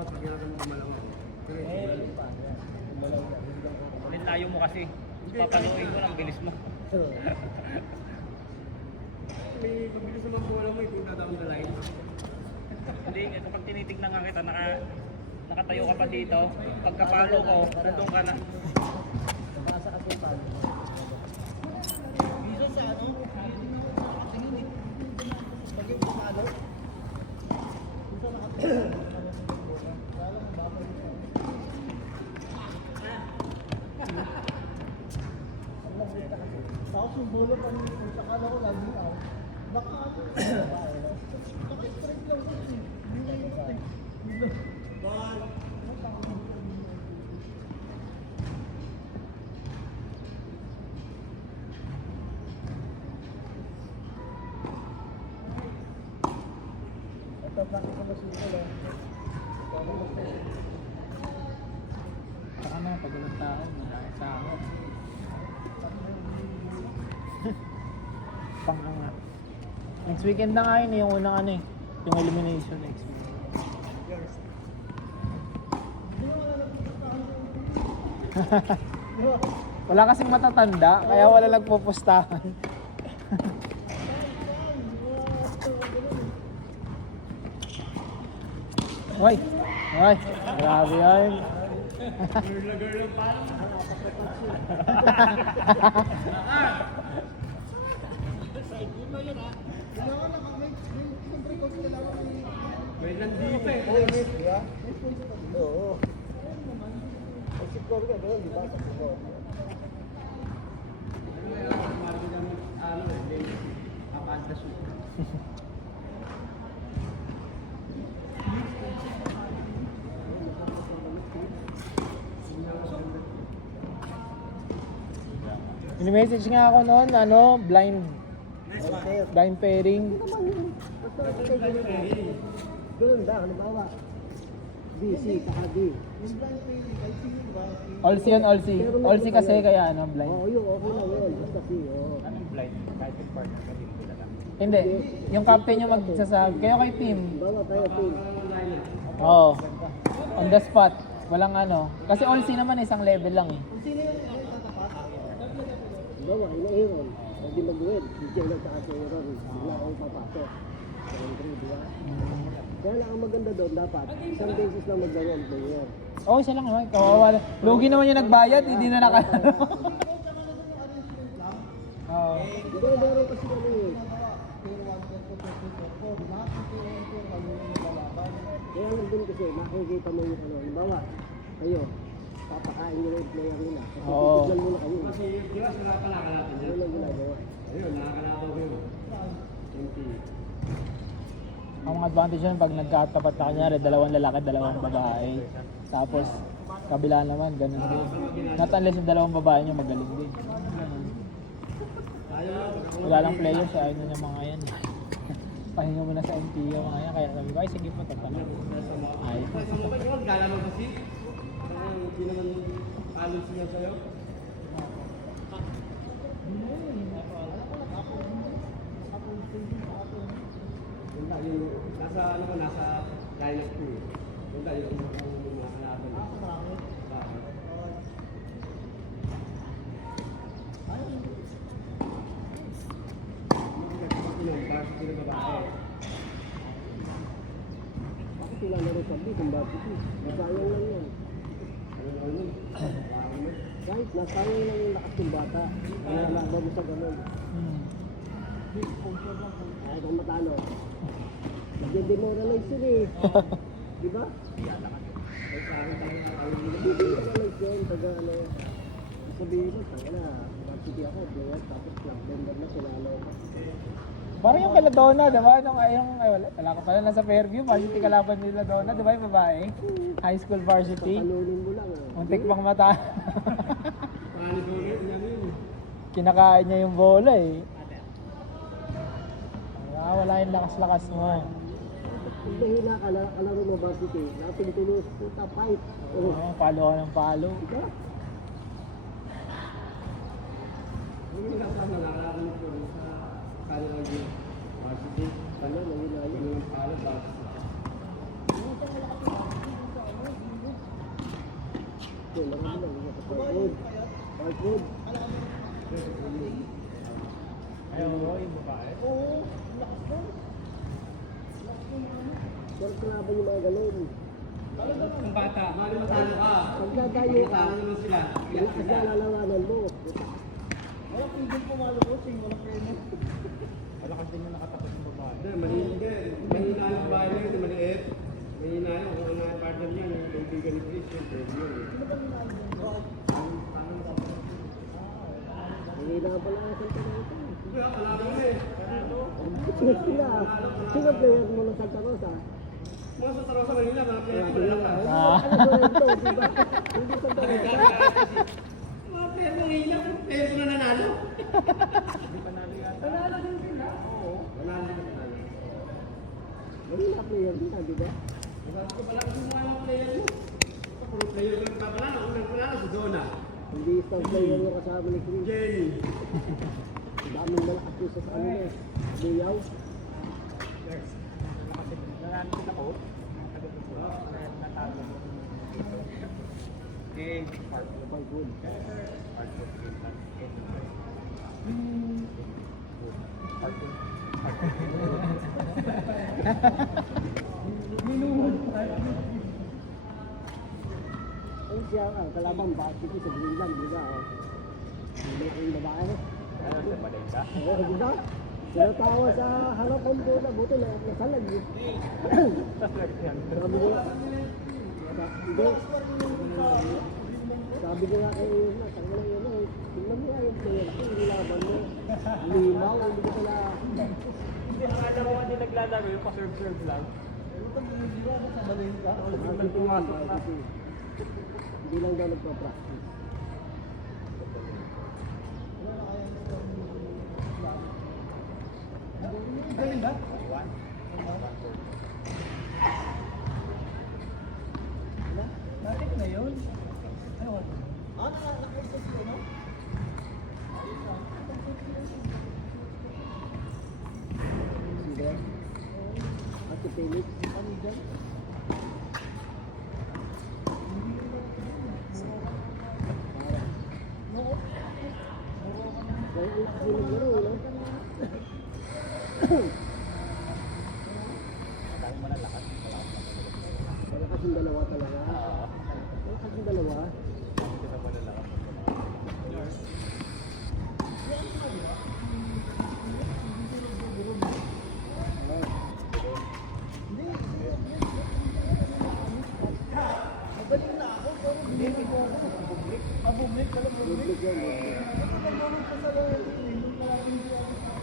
dapat pagkakaroon ng malangan. Ulit tayo mo kasi. Papaluin mo ng bilis mo. May mabilis naman po alam mo kung tataon na line. Hindi, kapag tinitignan nga kita, nakatayo ka pa dito. Pagkapalo ko, nandun ka na. Tumasa ka po palo. Dito sa ano? Tingin eh. Pag yung palo. Dito nakatingin. Tapos yung bolo pa rin, sa kala ko lagi out. Baka ano? Baka straight lang ko eh. Hindi na yung straight. Ball. Ito, bakit ko masuko lang? Saka na, pag walang tao, malaki sa ako. Pang-angat. Next weekend na nga yun, yung unang ano eh. Yung elimination next week. Wala kasing matatanda, kaya wala nagpupustahan. Uy! Uy! Grabe yan! Girl na girl lang parang. May nandito eh. Oo. May sikor ka doon, di ba? Sa sikor. Ano eh, apanta shoot. Mini-message nga ako noon, ano, blind pairing. Ganun ba? Halimbawa, B, C, saka D. Yung blind pairing, I think yun ba? All C yun, all C. All C kasi kaya ano, blind. Oo, yung okay lang yun. Basta C, oo. Anong blind? Kahit yung partner ka din talaga. Hindi, yung captain yung magsasabi. Kayo kay team. Bawa tayo, team. Oo. On the spot. Walang ano. Kasi all C naman isang level lang eh. Kung sino yung tatapat? Bawa, ina-Aaron. Hindi mag-win. Si Jello at si Aaron. Bigla akong papasok. Aaron 3, di ba? Kaya lang ang maganda doon, dapat isang beses lang mag-win player. Oo, isa lang naman. Kawawa. Lugi naman yung nagbayad, hindi na nakano. Oo. Di ba meron kasi kami eh. Kaya lang din kasi makikita mo yung ano. Halimbawa, kayo, papakain nyo na yung player nila. Kasi Oo. titignan muna kayo. Kasi di ba sila kalaka natin Ano yan? lang ginagawa? Ayun, nakakalakaw ko yun. 20. Ang mga advantage yun, pag nagkatapat na kanyari, dalawang lalaki, dalawang babae. Tapos, kabila naman, ganun din. Not unless yung dalawang babae nyo magaling din. Wala lang players, ayaw nyo ng mga yan. Pahinga mo na sa MTO mga yan, kaya sabi ko, ay sige po, tatanong. Ayos. Gala mo kasi? Hindi naman alos siya sa'yo? Yung tayo, nasa ano ba, nasa line up ko eh. Yung tayo, yung mga kalaban. Varsity na babae. Bakit sila laro sa B kung bakit eh? Nasayang lang yan. Kahit nasayang lang yung lakas ng bata. Nalalaban mo sa ganun. Kahit ang matalo. Nag-demoralize yun eh. Di ba? Ay, sa akin talaga nakakawin nila. Demoralize yun. Taga ano. Sabihin mo, tanga na. Varsity ako, player. Tapos club member na sinalo. Parang yung Caladona, di ba? Wala ko pala nasa Fairview, varsity kalaban nila Dona, di ba yung babae? High school varsity. Talunin mo lang ah. Muntik pang mata. Panis ulit, yan yun. Kinakain niya yung bola eh. Wala yung lakas-lakas mo. Pag mahina ka, kalaro mo varsity. Napintulos, puta, fight. Oh, Oo, palo ka ng palo. diba? Yung kasama nakakalaban ko sa kanilang game. Varsity. Ano, mahina yun. Yung palo, varsity. Okay, marami lang. Parkwood. Parkwood. Pero kalaban yung mga galon. Ang bata, mali matalo ka. Pagkagayo ka, Matalo naman sila. malakas na lalawanan mo. Hindi, maliit din. Mahina yung bahay na yun, maliit. Mahina yun. Kung ano yung partner niya, yung kaibigan ni Chris, yun, pwede yun. Hindi na pala ang Santa Rosa. Hindi, palalo mo eh. Sila, sino player mo ng Santa Rosa? Mga sa Tarosa Manila, mga player ko Sila, lang. ano ba ito, di ba? Hindi Santa Rosa. Mga player mo ngayon, player ko na nanalo. Panalo din sila. Oo. Nanalo ka nanalo. Manila player din, di ba? Sabi ko pala kasi mga player mo. Puro player ko lang pala. Unang panalo si Donna. Hindi isang player yung kasama ni Chris. Jenny. Ang daming malakas yung sa ano eh. Buyaw. Okay. Parkwood. Ang siya ang kalabang basket sa Greenland, di ba? Hindi ang babae. Oo, di ba? Tinatawa sa harapan ko na buti na nasalag. Sabi ko nga, hindi. Sabi ko nga kay Irna, tanggal yun eh. Tingnan mo nga yung player ko, hindi laban mo. Limaw, hindi ko pala. Hindi, akala ko hindi naglalaro yung pa-serve-serve lang. Hindi lang daw nagpa-practice. Galing ba? Natik na yun. Ano ba? Sila. At si Felix. Ano dyan? Kaya ulat sila naglaro, no? Malakas yung dalawa talaga. Malakas yung dalawa. Public yan, public.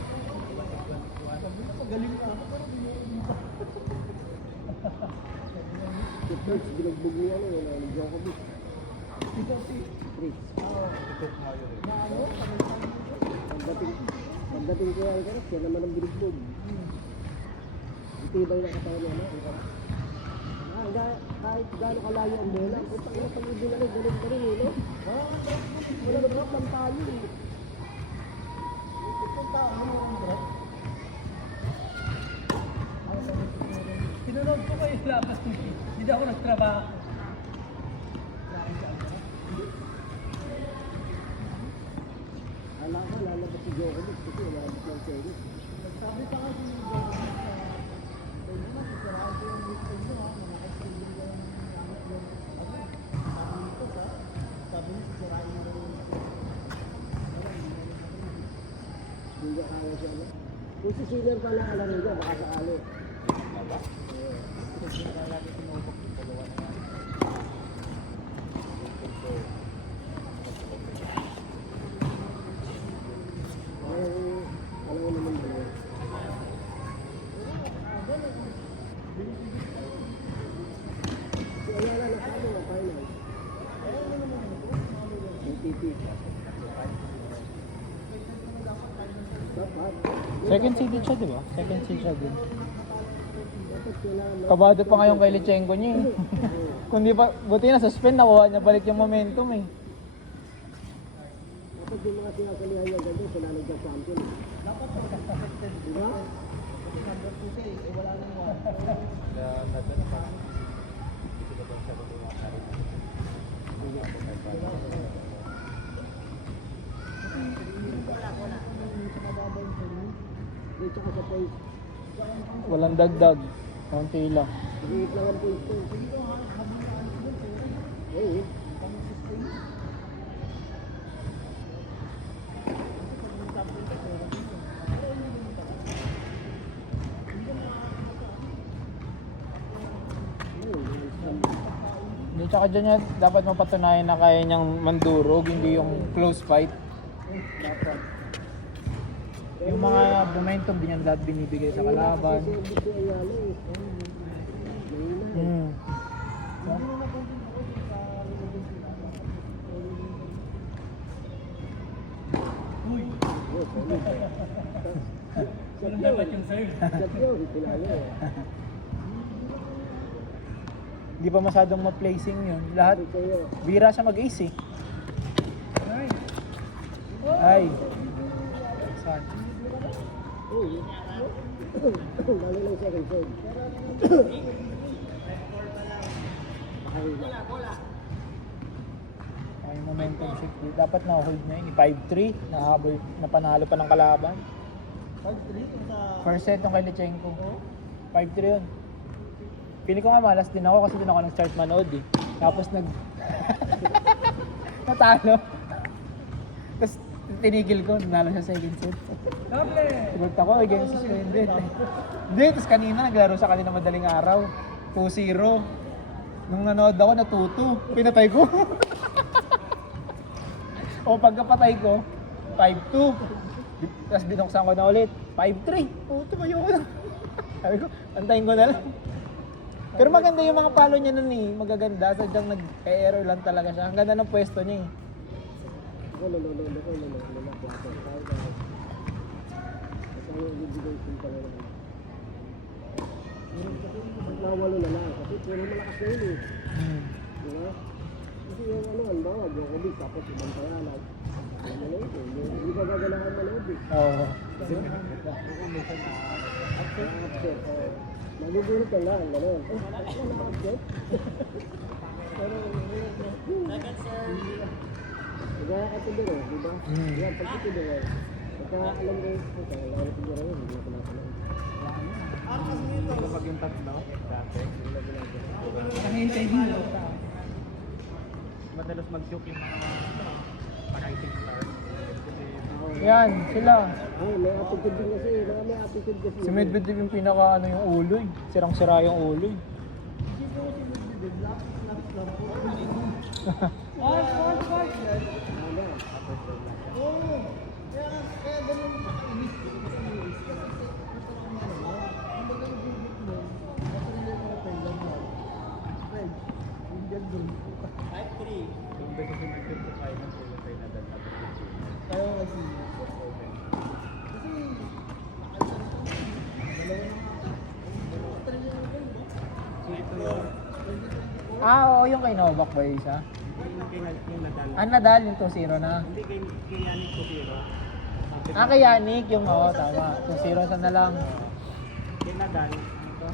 Si Fritz, binugbog niya ni Djokovic. Fritz. Pagdating ko yan, siya naman ang binugbog. Itibay na katawan niya, no? Kahit gano'ng kalayo ang bola, kung ina pag ibinalik, ganun pa rin, no? Wala na drop ng tali, eh. Pinunod ko kayo labas niyo. Hindi ako nagtrabaho. Alam ko, lalabas si Djokovic kasi lalabas ng tennis. Sabi pa kasi ni Djokovic hindi kaya siya, no? Kung si Sinner pala alam niya, baka sakali. Alam mo naman ba yun? Si Ayala nasalo ng final. MTP. Dapat. Second seeded siya, di ba? Second seeded siya din. Dapat kailangan Kabado pa ngayon kay Lichenko niya eh. Kung di pa, buti na suspend, nakuha niya balik yung momentum eh. dapat yung mga sinasalihan niya ganyan, sila nagka-champion. Dapat pagka-suspend. Diba? Number 2 siya eh, wala nang wala. tsaka sa face. Walang dagdag. Konti lang. Liit lang ang face ko. Oo. Hindi, tsaka dyan niya dapat mapatunayan na kaya niyang mandurog, hindi yung close fight. Dapat. Yung mga momentum, di niya lahat binibigay sa kalaban. Kasi gusto Ayala eh. Mahina eh. Hmm. Oh, solid. Dapat yung serve. Dapat pinalo eh. Hindi pa masyadong ma-placing yun. Lahat, Sabi sa'yo, bira siya mag-ace eh. Ay. Saan? oh, lalo lang second serve. Ay, Ay, momentum shift. Dapat na-hold niya yun. 5-3. Nahabol, napanalo pa ng kalaban. 5-3? First set ng kay Lechenko. 5-3 yun. Pili ko nga malas din ako kasi din ako nag-start manood eh. Tapos natalo. Tapos tinigil ko, nanalo siya second set. Sagot ako, against suspended. Hindi, tapos kanina naglaro sa kanina madaling araw. 2-0. Nung nanood ako, natuto. Pinatay ko. O pagkapatay ko, 5-2. Tapos binuksan ko na ulit, 5-3. O, tumayo ko na. Sabi ko, antayin ko na lang. Pero maganda yung mga palo niya nun eh. Magaganda. Sadyang nag-error lang talaga siya. Ang ganda ng pwesto niya eh. Nawalo na lang kasi puro malakas na yun eh. Diba? Kasi yung ano, halimbawa, Djokovic tapos ibang kaya lang. Manood eh. Hindi pa gaganahan manood eh. Oo. Upset. Nagugulat ka lang, gano'n. Wala upset. Pero, nagaya ka tidero, di ba? Yan, pag tidero, pagka alam ko, lalo tidero yun, hindi ko natanong. Kapag yung tatlo, dati. Nakahintay din. Madalas mag-joke yung mga pakaising stars. Yan, sila. Ay, may attitude din kasi, may attitude kasi. Si Medvedev yung pinaka ano yung ulo eh. Sirang-sira yung ulo eh. Oo, yung kay Novak ba yung isa? Yung Nadal. Nadal yung 2-0 na. Hindi kay Yannick Cotero. Kay Yannick yung tama. 2-0 sa na lang. Kay Nadal, ito.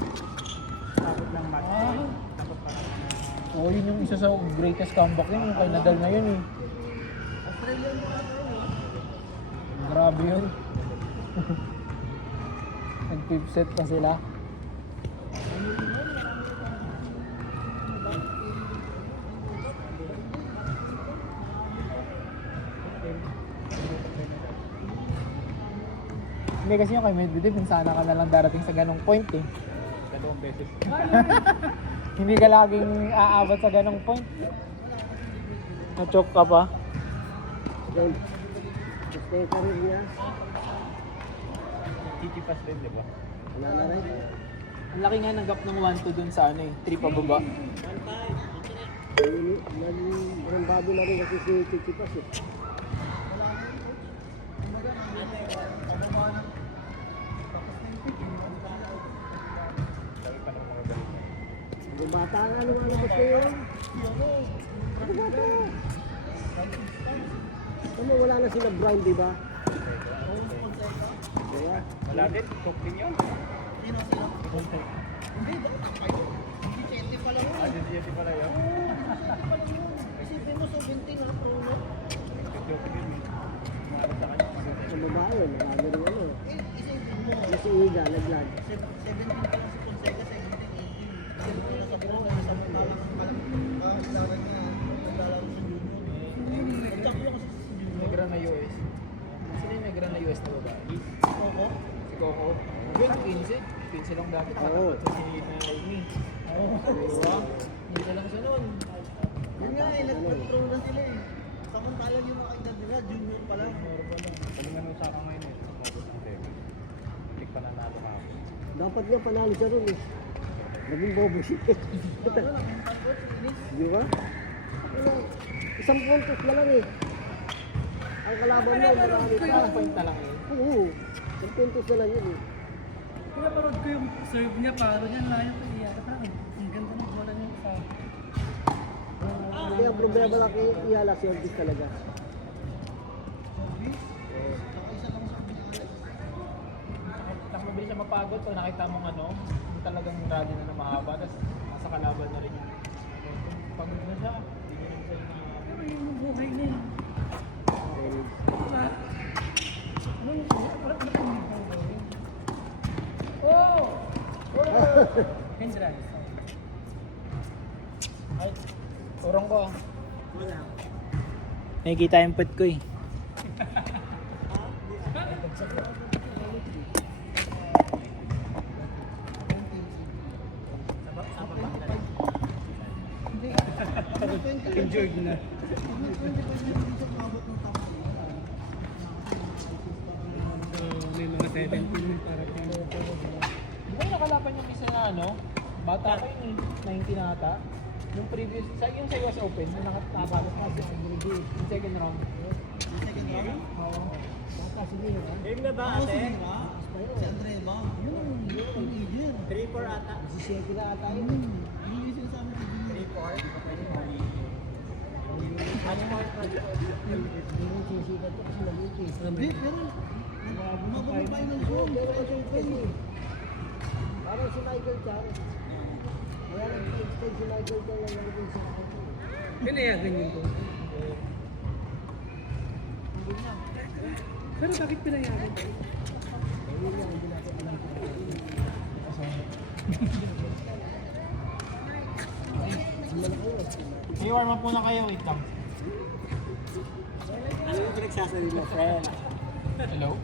Takot lang match. Takot pa lang. Oo, yun yung isa sa greatest comeback yun, yung kay Nadal na yun eh. Grabe yun. Nag-fifth set pa sila. Hindi kasi yung kay Medvedev, sana ka na lang darating sa ganong point eh. 2 beses. Hindi ka laging aabot sa ganong point. Na-choke ka pa. Then, gusto yung career niya, Titipas din, di ba? wala na rin. Ang laki nga ng gap ng 1-2 dun sa ano eh, 3 pababa. Naging bago na rin kasi si Tsitsipas eh. Ang bata nga nung ano gusto yun. Ang bata. Ano, wala na sila Brown, di ba? Kaya, Wala din, talk din yun. Ah, Diyeti pala yun. isipin mo, 17 na pro, no? Joke din eh. Umarap sa kanya. Sa babae, marami rin ano. Mas Iga, naglag. 17 pa lang si Fonseca, 17, 18. Kasi kung nasa pro, nasa parang laro niya, naglalaro sa junior. Nag-champion kasi sa junior. Negra na US. Sino yung negra na US na babae? Coco? Si Coco. Yun, 15. 15 lang dati. Oo. Nakatapat sa sinigit na Amy. Oo. Diba? 15 lang siya nun. Yun nga eh, nag-pro na sila eh. Samantalang yung mga edad nila, junior pa lang. Sabi nga nung saka ngayon eh. Sa August ng Teka. Pick pa na nato kahapon. Dapat nga panalo siya ron eh. Naging bobo siya. Di ba? Ano, isang puntos na lang eh. Ang kalaban mo, marami pa. Parang point na lang eh. Oo, isang puntos na lang yun eh. Pinaparod ko yung serve niya, paro niya, layo ko iya. Parang ang ganda ng bola niya sa... Kaya ang problema lang kay Iyala, si Ortiz talaga. Tapos mabilis siya mapagod pag nakita mong ano, yung talagang rally na mahaba, tapos nasa kalaban na rin yung pagod na siya. Hindi niya naman siya yung Pero yung buhay niya eh. Wala. Wala kang gawin. Oh! Hindrance. Ay, urong ko. Nakikita yung pet ko eh. Enjoyed na. May mga 17 para kang... Di ba nakalaban yung isa na ano? Bata ko yun eh, 19 na ata. Yung previous, yung sa US Open, yung nakapalo ko kasi yung second round. Second round? Oo. Game na ba ate? Si Andre ba? Yun, yung Eager. 3-4 ata. 17 na ata yun. Yun yung sinasabi ko din. 3-4. Ano mo? Hindi mo sisikat ko kasi nag-utis. Hindi, pero umabot yung final zone. Pero kasi kasi, parang si Michael Chan. Kaya nag-extend si Michael Chan lang naging sa akin. Pinayagan yun ko. Pero bakit pinayagan? Ayun lang, hindi natin alam kung I-warm up muna kayo, wait lang. ano yung pinagsasabi mo, friend? Hello?